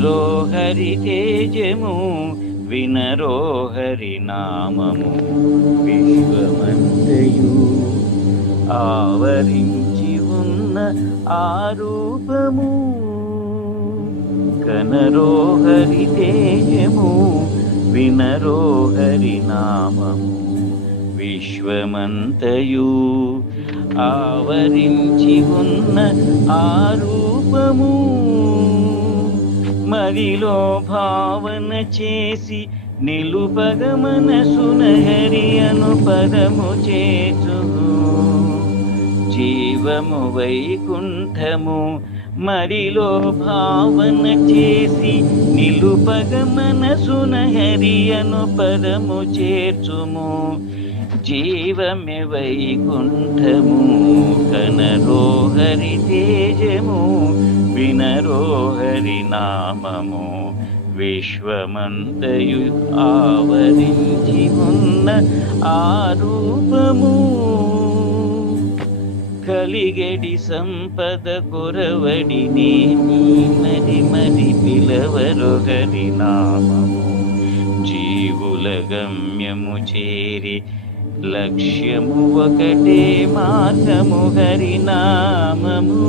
కనరో హరి తేజము, వినరో హరి నామము. విశ్వమంతయు ఆవరించి ఉన్న ఆ రూపము, కనరో హరి తేజము, వినరో హరి నామము. విశ్వమంతయు ఆవరించి ఉన్న ఆ రూపము, మదిలో భావన చేసి నిలుపగ మనసున హరి అను పదము చేచు. జీవము వైకుంఠము మదిలో భావన చేసి నిలుపగ మనసున హరి అను పదము చేర్చుము. జీవమే వైకుంఠము, కనరో హరి తేజము, వినరో హరి నామము. విశ్వమంతయు ఆవరించి ఉన్న ఆ రూపము, కలిగెడి సంపద కొరవడినేమి మరి మరి పిలవరు హరి నామము. జీవుల గమ్యము చేరి లక్ష్యము ఒకటే మార్గము హరి నామము.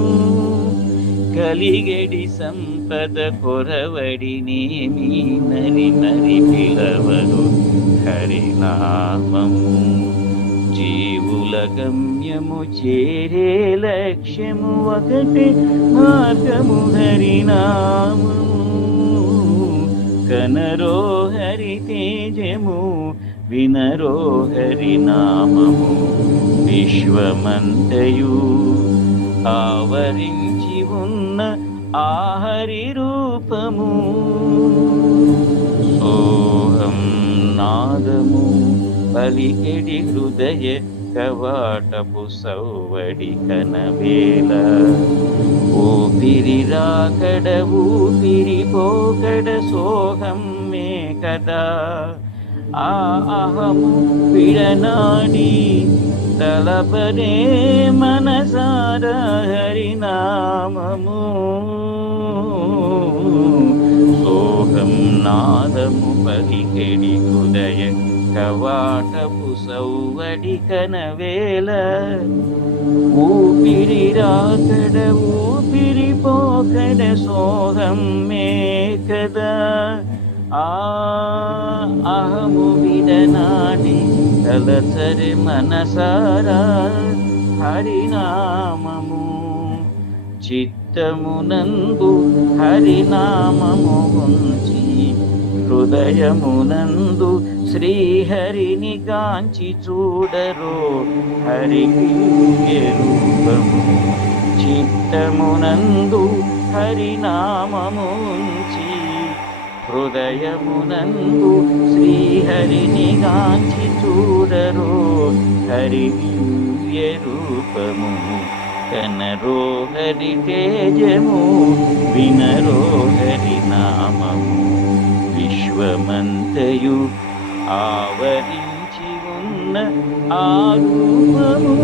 కలిగెడి సంపద కొరవడినేమి మరి మరి పిలవరు హరి నామము. జీవుల గమ్యము చేరే లక్ష్యము ఒకటి మార్గము హరి నామము. కనరో హరి తేజము, వినరో హరి నామము. విశ్వమంతయు ఆవరించి ఉన్న ఆ హరి రూపము, సోహం నాదము పలికెడి హృదయ కవాటపు సౌవడి కనవేళ. ఊపిరి రాకడ ఊపిరి పోకడ సోహమ్మే కదా. ఆ అహము విడనాడి తలపరే మనసారా హరి నామము. సోహం నాదము పలికెడి హృదయ కవాటపు సౌవడి కనవేళ. ఊపిరి రాకడ ఊపిరి పోకడ సోహమ్మే కదా. ఆ అహము విడనాడి తలచరి మనసారా హరినామము. చిత్తమునందు హరినామము ఉంచి, హృదయమునందు శ్రీహరిని గాంచి చూడరో హరి రూపము. చిత్తమునందు హరినామము ఉంచి, హృదయమునందు శ్రీహరిని గాంచి చూడరో హరి రూపము. కనరో హరి తేజము, వినరో హరి నామము. విశ్వమంతయు ఆవరించి ఉన్న ఆ రూపము.